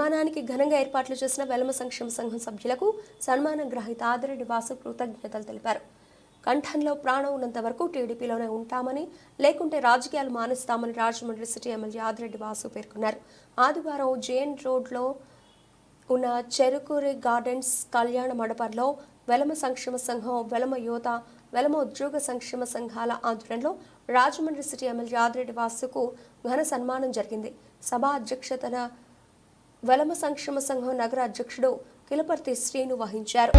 సన్మానానికి ఘనంగా ఏర్పాట్లు చేసిన వెలమ సంక్షేమ సంఘం సభ్యులకు సన్మాన గ్రహీత ఆదిరెడ్డి వాసు కృతజ్ఞతలు తెలిపారు. కంఠంలో ప్రాణం ఉన్నంత వరకు టీడీపీలోనే ఉంటామని లేకుంటే రాజకీయాలు మానేస్తామని రాజమండ్రి సిటీ ఎమ్మెల్యే ఆదిరెడ్డి వాసు పేర్కొన్నారు. ఆదివారం జేఎన్ రోడ్లో ఉన్న చెరుకూరి గార్డెన్స్ కళ్యాణ మండపంలో వెలమ సంక్షేమ సంఘం వెలమ యువత వెలమ ఉద్యోగ సంక్షేమ సంఘాల ఆధ్వర్యంలో రాజమండ్రి సిటీ ఎమ్మెల్యే ఆదిరెడ్డి వాసుకు ఘన సన్మానం జరిగింది. సభ అధ్యక్షతన వెలమ సంక్షేమ సంఘం నగర అధ్యక్షుడు కిలపర్తి శ్రీను వహించారు.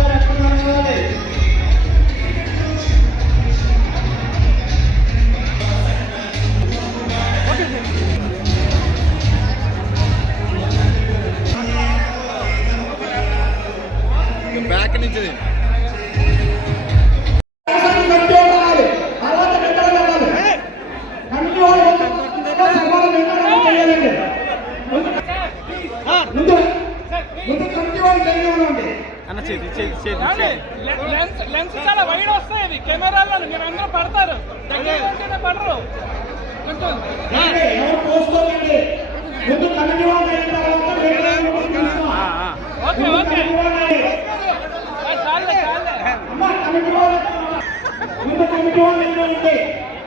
కెమెరాలో మీరు అందరూ పడతారు. దగ్గర పడరు. Okay okay. ఆ, చాలే చాలే.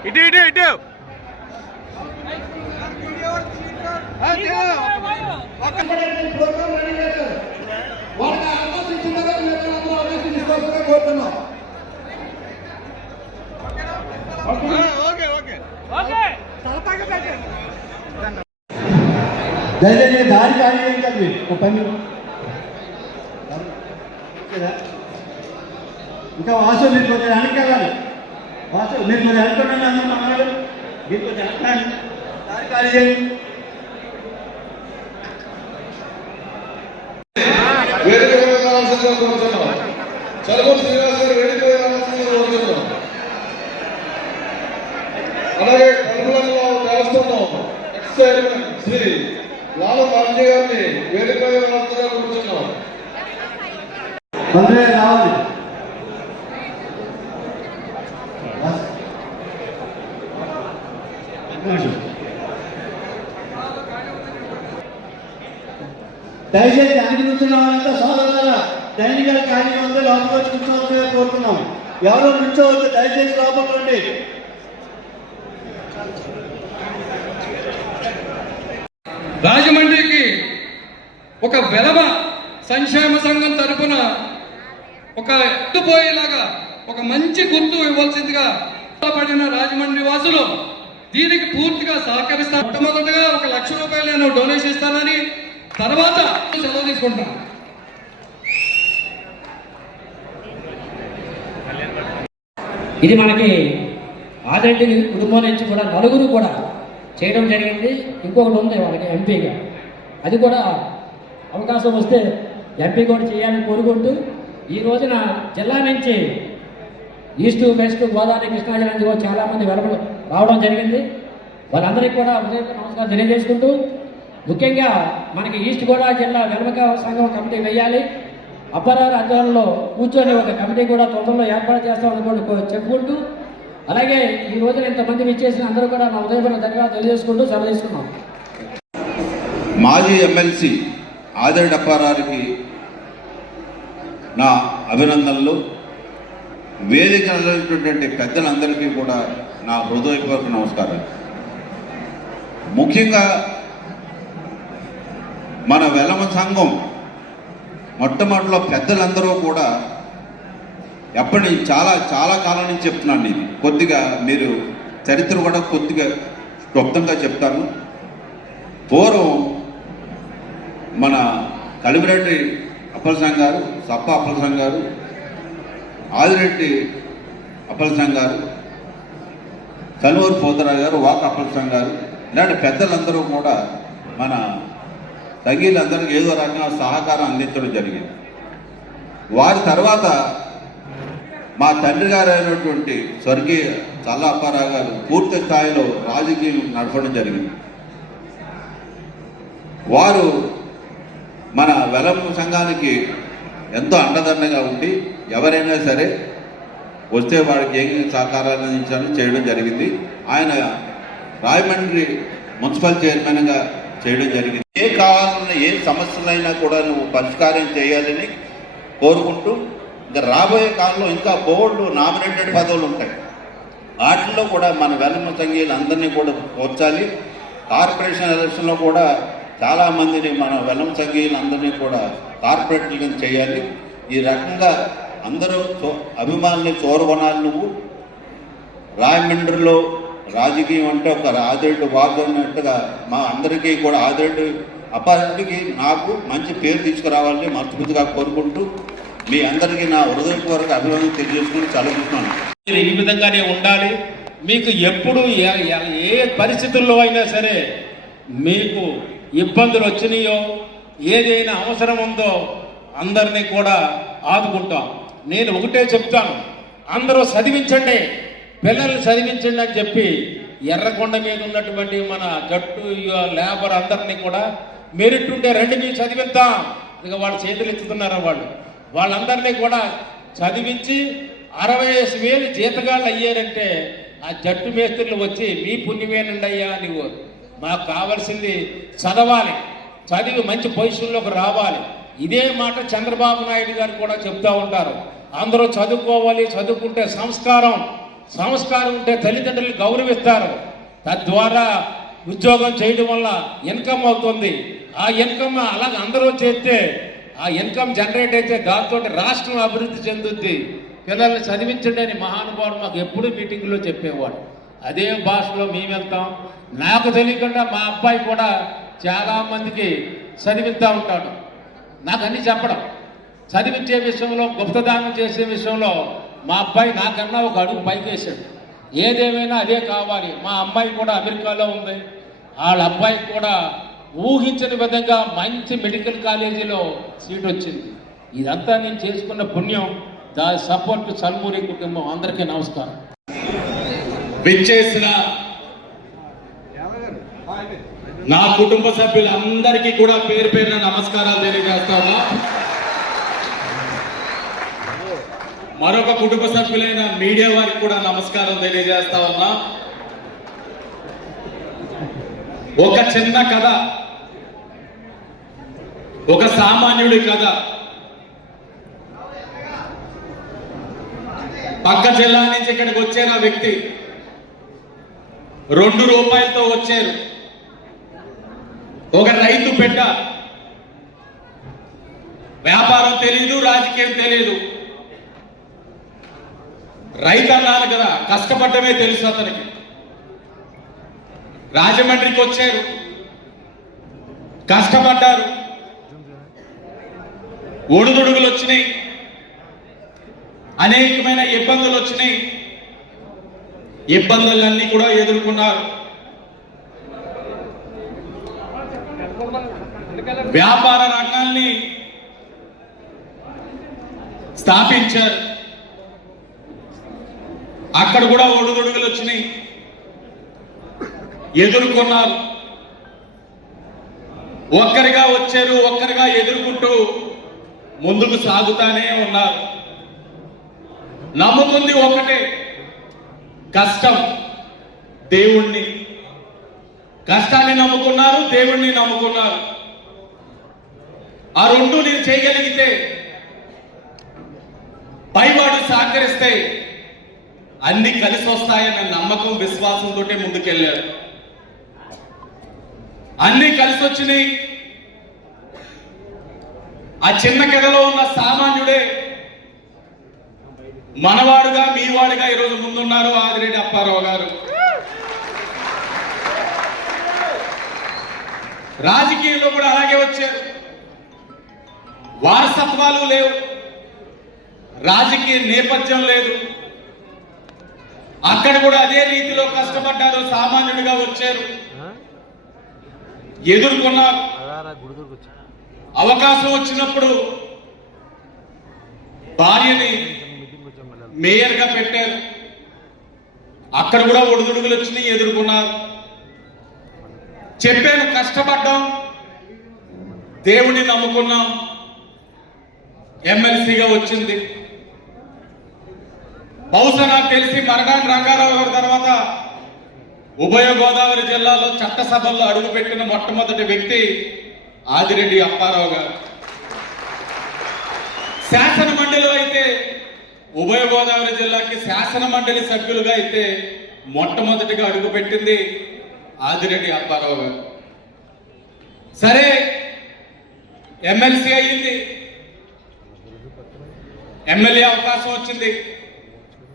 ఇటు ఇటు ఇటు. ఓకే ఓకే ఓకే దయచేసి దారి ఖాళీ చేయించండి ఒక పని ఇంకా వాసు మీరు కొంచెం వెనక్కి వెళ్ళాలి వాసు మీరు కొంచెం వెళ్తున్నాను అందరూ మన్నాడు మీరు కొంచెం వెళ్తాను దారి ఖాళీ చేయండి వేరే మీద రావాల్సిందిగా కోరుతున్నాం. చదువు శ్రీనివాస గారు వేదిక మీద రావాల్సిందిగా కోరుతున్నాం అలాగే కనుమలలో దేవస్థానం ఎక్స్ చైర్మన్ శ్రీ లాల బాబ్జీ గారిని వేదిక మీద రావాల్సిందిగా కోరుతున్నాం తొందరగా రావాలి వాసు. ఒక్క నిమిషం. దయచేసి అన్ని కూర్చున్న వాళ్ళంతా సోదరులారా డైనింగ్ గారి ఖాళీ ఉంది లోపలికి వచ్చి కూర్చోవచ్చుగా కోరుతున్నాం. ఎవరో నుంచోవద్దు దయచేసి లోపల రండి. రాజమండ్రికి ఒక వెలవ సంక్షేమ సంఘం తరపున ఒక ఎత్తుపోయేలాగా ఒక మంచి గుర్తు ఇవ్వాల్సిందిగా పడిన రాజమండ్రి వాసులు దీనికి పూర్తిగా సహకరిస్తారు. మొట్టమొదటిగా ఒక లక్ష రూపాయలు నేను డొనేషన్ ఇస్తానని తర్వాత సెలవు తీసుకుంటాం. ఇది మనకి ఆదిరెడ్డి కుటుంబం నుంచి కూడా నలుగురు కూడా చేయడం జరిగింది. ఇంకొకటి ఉంది వాళ్ళకి ఎంపీగా. అది కూడా అవకాశం వస్తే ఎంపీ కూడా చేయాలని కోరుకుంటూ ఈ రోజున జిల్లా నుంచి ఈస్ట్ వెస్ట్ గోదావరి కృష్ణా జిల్లా నుంచి కూడా చాలామంది వెలపలు రావడం జరిగింది. వాళ్ళందరికీ కూడా ఉదయం నమస్కారం తెలియజేసుకుంటూ ముఖ్యంగా మనకి ఈస్ట్ గోదావరి జిల్లా వెలమక సంఘం కమిటీ వేయాలి. అప్పరారు ఆధ్వర్యంలో కూర్చొని ఒక కమిటీ కూడా తొందరలో ఏర్పాటు చేస్తామని కూడా చెప్పుకుంటూ అలాగే ఈ రోజున ఇంతమంది విచ్చేసిన అందరూ కూడా నా ఉదయపూర్వక ధన్యవాదాలు తెలియజేసుకుంటూ సెలవు తీసుకున్నాం. మాజీ ఎమ్మెల్సీ ఆదిరెడ్డి అప్పారావుకి నా అభినందనలు. వేదిక నిలబడినటువంటి పెద్దలందరికీ కూడా నా హృదయపూర్వక నమస్కారం ముఖ్యంగా మన వెలమ సంఘం మొట్టమొదటిలో పెద్దలందరూ కూడా ఎప్పటి చాలా చాలా కాలం నుంచి చెప్తున్నాను ఇది కొద్దిగా మీరు చరిత్ర కూడా కొద్దిగా క్లుప్తంగా చెప్తాను. పూర్వం మన కలిమిరెడ్డి అప్పలసం గారు సప్ప అప్పలసం గారు ఆదిరెడ్డి అప్పలసం గారు కలువూరు పోతరావు గారు వాక అప్పలసం గారు ఇలాంటి పెద్దలందరూ కూడా మన తగిలందరికీ ఏదో రకంగా సహకారం అందించడం జరిగింది. వారి తర్వాత మా తండ్రి గారు అయినటువంటి స్వర్గీయ చల్ల గారు పూర్తి స్థాయిలో రాజకీయం నడపడం జరిగింది. వారు మన వెలం సంఘానికి ఎంతో అండదండగా ఉండి ఎవరైనా సరే వస్తే వాడికి ఏం సహకారాలు అందించాలని చేయడం జరిగింది. ఆయన రాయమండ్రి మున్సిపల్ చైర్మన్గా చేయడం జరిగింది. ఏ కావాలన్నా ఏ సమస్యలైనా కూడా నువ్వు పరిష్కారం చేయాలని కోరుకుంటూ ఇంకా రాబోయే కాలంలో ఇంకా బోర్డు నామినేటెడ్ పదవులు ఉంటాయి. వాటిల్లో కూడా మన వెలమ సంఘీయులు అందరినీ కూడా కూర్చాలి కార్పొరేషన్ ఎలక్షన్లో కూడా చాలామందిని మన వెలమ సంఘీయులు అందరినీ కూడా కార్పొరేట్లను చేయాలి. ఈ రకంగా అందరూ అభిమానులు చోరగొనాలి నువ్వు. రాయమండ్రిలో రాజకీయం అంటే ఒక ఆదిరెడ్డి వాగు అన్నట్టుగా మా అందరికీ కూడా ఆదిరెడ్డి అపారెడ్డికి నాకు మంచి పేరు తీసుకురావాలని మనస్ఫూర్తిగా కోరుకుంటూ మీ అందరికీ నా హృదయపూర్వక అభినందన తెలియజేసుకుని చదువుతున్నాను మీరు ఈ విధంగానే ఉండాలి. మీకు ఎప్పుడు ఏ పరిస్థితుల్లో అయినా సరే మీకు ఇబ్బందులు వచ్చినాయో ఏదైనా అవసరం ఉందో అందరినీ కూడా ఆదుకుంటాం. నేను ఒకటే చెప్తాను. అందరూ చదివించండి. పిల్లలు చదివించండి అని చెప్పి ఎర్రకొండ మీద ఉన్నటువంటి మన జట్టు లేబర్ అందరినీ కూడా మెరిట్ ఉంటే రెండు మేము చదివిద్దాం. ఇక వాళ్ళు చేతులు ఎత్తుతున్నారు వాళ్ళు. వాళ్ళందరినీ కూడా చదివించి అరవై వేలు జీతగాళ్ళు అయ్యారంటే ఆ జట్టు మేస్త్రులు వచ్చి మీ పుణ్యమేనండి అయ్యా నువ్వు మాకు కావాల్సింది చదవాలి. చదివి మంచి పొజిషన్లోకి రావాలి. ఇదే మాట చంద్రబాబు నాయుడు గారు కూడా చెప్తా ఉంటారు. అందరూ చదువుకోవాలి చదువుకుంటే సంస్కారం. సంస్కారం ఉంటే తల్లిదండ్రులు గౌరవిస్తారు. తద్వారా ఉద్యోగం చేయడం వల్ల ఇన్కమ్ అవుతుంది. ఆ ఇన్కమ్ అలాగ అందరూ చేస్తే ఆ ఇన్కమ్ జనరేట్ అయితే దాంతో రాష్ట్రం అభివృద్ధి చెందుద్ది. పిల్లల్ని చదివించండి అని మహానుభావుడు మాకు ఎప్పుడూ మీటింగ్లో చెప్పేవాడు. అదే భాషలో మేము వెళ్తాం. నాకు తెలియకుండా మా అబ్బాయి కూడా చాలా మందికి చదివిస్తూ ఉంటాడు. నాకు అన్నీ చెప్పడం. చదివించే విషయంలో గుప్తదానం చేసే విషయంలో మా అబ్బాయి నాకన్నా ఒక అడుగు పైకేశాడు. ఏదేమైనా అదే కావాలి. మా అమ్మాయి కూడా అమెరికాలో ఉంది. వాళ్ళ అబ్బాయికి కూడా ఊహించని విధంగా మంచి మెడికల్ కాలేజీలో సీట్ వచ్చింది. ఇదంతా నేను చేసుకున్న పుణ్యం. దాని సపోర్ట్ సల్మూరి కుటుంబం. అందరికీ నమస్కారం. విచ్చేసిన నా కుటుంబ సభ్యులందరికీ కూడా పేరు పేరున నమస్కారాలు తెలియజేస్తా ఉన్నా. మరొక కుటుంబ సభ్యులైన మీడియా వారికి కూడా నమస్కారం తెలియజేస్తా ఉన్నా. ఒక చిన్న కథ ఒక సామాన్యుడి కథ. పక్క జిల్లా నుంచి ఇక్కడికి వచ్చారు ఆ వ్యక్తి. రెండు రూపాయలతో వచ్చారు. ఒక రైతు బిడ్డ. వ్యాపారం తెలియదు రాజకీయం తెలియదు రైతు అన్నాను కదా కష్టపడ్డమే తెలుసు అతనికి. రాజమండ్రికి వచ్చారు. కష్టపడ్డారు. ఒడుదుడుగులు వచ్చినాయి. అనేకమైన ఇబ్బందులు వచ్చినాయి. ఇబ్బందులన్నీ కూడా ఎదుర్కొన్నారు. వ్యాపార రంగాల్ని స్థాపించారు. అక్కడ కూడా ఒడుదొడుగులు వచ్చినాయి. ఎదుర్కొన్నారు. ఒక్కరిగా వచ్చారు ఒక్కరిగా ఎదుర్కొంటూ ముందుకు సాగుతానే ఉన్నారు. నమ్ముతుంది ఒకటే కష్టం దేవుణ్ణి. కష్టాన్ని నమ్ముకున్నారు దేవుణ్ణి నమ్ముకున్నారు. ఆ రెండు నేను చేయగలిగితే పైవాడు సహకరిస్తే అన్ని కలిసి వస్తాయన్న నమ్మకం విశ్వాసంతో ముందుకెళ్ళాడు అన్ని కలిసి వచ్చినాయి. ఆ చిన్న కథలో ఉన్న సామాన్యుడే మనవాడుగా మీవాడుగా ఈరోజు ముందున్నారు ఆదిరెడ్డి అప్పారావు గారు. రాజకీయంలో కూడా అలాగే వచ్చారు. వారసత్వాలు లేవు. రాజకీయ నేపథ్యం లేదు. అక్కడ కూడా అదే రీతిలో కష్టపడ్డారు సామాన్యుడిగా వచ్చారు. ఎదుర్కొన్నారు. అవకాశం వచ్చినప్పుడు భార్యని మేయర్గా పెట్టారు. అక్కడ కూడా ఒడిదుడుగులు వచ్చినాయి ఎదుర్కొన్నారు. చెప్పాను కష్టపడ్డాం. దేవుణ్ణి నమ్ముకున్నాం. ఎమ్మెల్సీగా వచ్చింది. బహుశా నాకు తెలిసి మరణాన్ని రంగారావు గారి తర్వాత ఉభయ గోదావరి జిల్లాలో చట్టసభల్లో అడుగుపెట్టిన మొట్టమొదటి వ్యక్తి ఆదిరెడ్డి అప్పారావు గారు. శాసన మండలిలో అయితే ఉభయ గోదావరి జిల్లాకి శాసన మండలి సభ్యులుగా అయితే మొట్టమొదటిగా అడుగుపెట్టింది ఆదిరెడ్డి అప్పారావు గారు. సరే ఎమ్మెల్సీ అయ్యింది. ఎమ్మెల్యే అవకాశం వచ్చింది.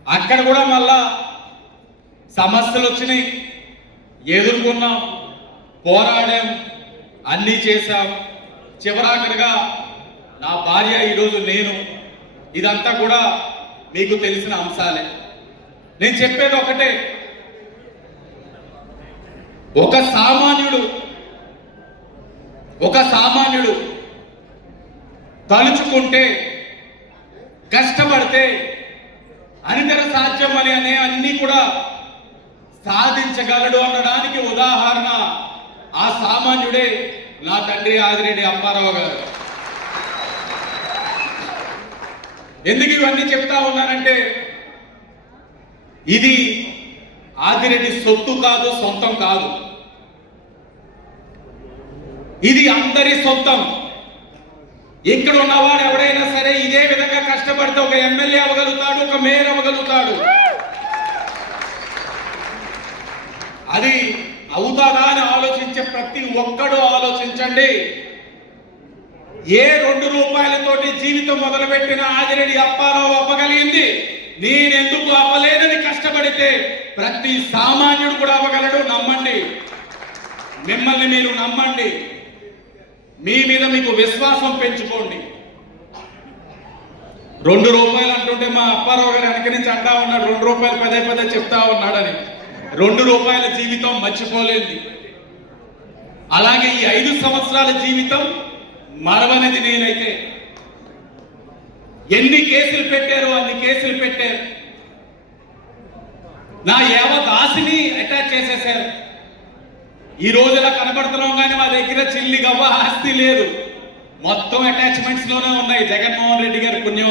అక్కడ కూడా మళ్ళా సమస్యలు వచ్చినాయి. ఎదుర్కొన్నాం పోరాడాం అన్నీ చేశాం. చివరాఖరిగా నా భార్య ఈరోజు నేను. ఇదంతా కూడా మీకు తెలిసిన అంశాలే. నేను చెప్పేది ఒకటే. ఒక సామాన్యుడు ఒక సామాన్యుడు తలుచుకుంటే కష్టపడితే అనితర సాధ్యం అని అనే అన్ని కూడా సాధించగలడు అనడానికి ఉదాహరణ ఆ సామాన్యుడే నా తండ్రి ఆదిరెడ్డి అమ్మారావు గారు. ఎందుకు ఇవన్నీ చెప్తా ఉన్నానంటే ఇది ఆదిరెడ్డి సొత్తు కాదు సొంతం కాదు. ఇది అందరి సొంతం. ఇక్కడ ఉన్నవాడు ఎవడైనా సరే ఇదే విధంగా కష్టపడితే ఒక ఎమ్మెల్యే అవ్వగలుగుతాడు ఒక మేయర్ అవ్వగలుగుతాడు. అది అవుతాదా అని ఆలోచించే ప్రతి ఒక్కడు ఆలోచించండి. ఏ రెండు రూపాయలతోటి జీవితం మొదలుపెట్టిన ఆదిరెడ్డి అప్పారావు అవ్వగలిగింది? నేనెందుకు అవ్వలేదని కష్టపడితే ప్రతి సామాన్యుడు కూడా అవ్వగలడు? నమ్మండి. మిమ్మల్ని మీరు నమ్మండి. మీ మీద మీకు విశ్వాసం పెంచుకోండి. రెండు రూపాయలు అంటుంటే మా అప్పారావు గారు వెనక నుంచి అంటా ఉన్నాడు రెండు రూపాయలు పదే పదే చెప్తా ఉన్నాడని. రెండు రూపాయల జీవితం మర్చిపోలేదు. అలాగే ఈ ఐదు సంవత్సరాల జీవితం మరవనిది నేనైతే. ఎన్ని కేసులు పెట్టారో అన్ని కేసులు పెట్టారు. నా యావత్ ఆశని అటాచ్ చేసేశారు. ఈ రోజు ఇలా కనబడుతున్నాం కానీ మా దగ్గర చిల్లి గవ్వ ఆస్తి లేదు. మొత్తం అటాచ్మెంట్స్లోనే ఉన్నాయి. జగన్మోహన్ రెడ్డి గారి పుణ్యం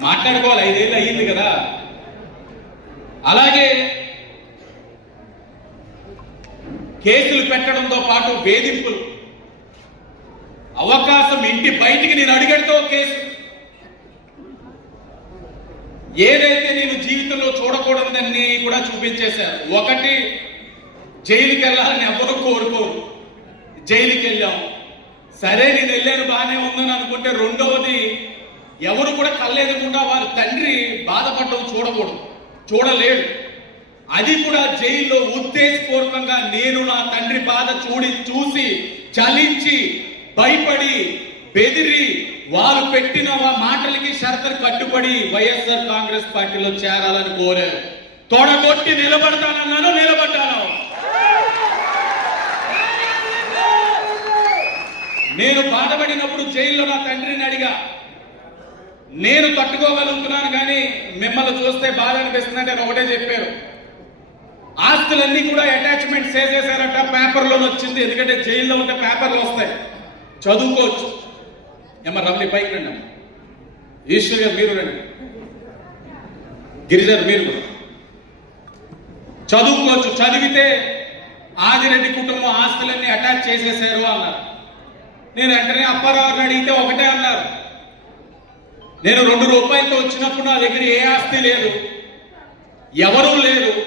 మాట్లాడుకోవాలి. ఐదేళ్ళు అయ్యింది కదా. అలాగే కేసులు పెట్టడంతో పాటు వేధింపులు. అవకాశం ఇంటి బయటికి నేను అడిగడుతో కేసు. ఏదైతే నేను జీవితంలో చూడకూడదని కూడా చూపించేశారు. ఒకటి జైలుకి వెళ్ళాలని ఎవరు కోరుకోరు. జైలుకి వెళ్ళాం సరే నేను వెళ్ళాను బాగానే ఉందని అనుకుంటే రెండవది ఎవరు కూడా కళ్ళెదకుండా వారి తండ్రి బాధపడడం చూడకూడదు చూడలేడు. అది కూడా జైల్లో ఉద్దేశపూర్వకంగా నేను నా తండ్రి బాధ చూడి చూసి చలించి భయపడి బెదిరి వారు పెట్టిన మాటలకి షరతులు కట్టుబడి వైఎస్ఆర్ కాంగ్రెస్ పార్టీలో చేరాలని కోరారు. తొడగొట్టి నిలబడతానన్నాను నిలబడ్డాను. నేను బాధపడినప్పుడు జైల్లో నా తండ్రిని అడిగా నేను తట్టుకోగలుగుతున్నాను కానీ మిమ్మల్ని చూస్తే బాధ అనిపిస్తుంది అంటే ఒకటే చెప్పారు. ఆస్తులన్నీ కూడా అటాచ్మెంట్ చేసేసారట పేపర్లో వచ్చింది. ఎందుకంటే జైల్లో ఉంటే పేపర్లు వస్తాయి. చదువుకోవచ్చు. ఏమ రమణి పైకి రండి ఈశ్వర్ గారు మీరు రండి. గిరిజర్ మీరు చదువుకోవచ్చు. చదివితే ఆదిరెడ్డి కుటుంబం ఆస్తులన్నీ అటాచ్ చేసేసారు అన్నారు. నేను వెంటనే అప్పారావు అడిగితే ఒకటే అన్నారు. నేను రెండు రూపాయలతో వచ్చినప్పుడు నా దగ్గర ఏ ఆస్తి లేదు. ఎవరూ లేరు.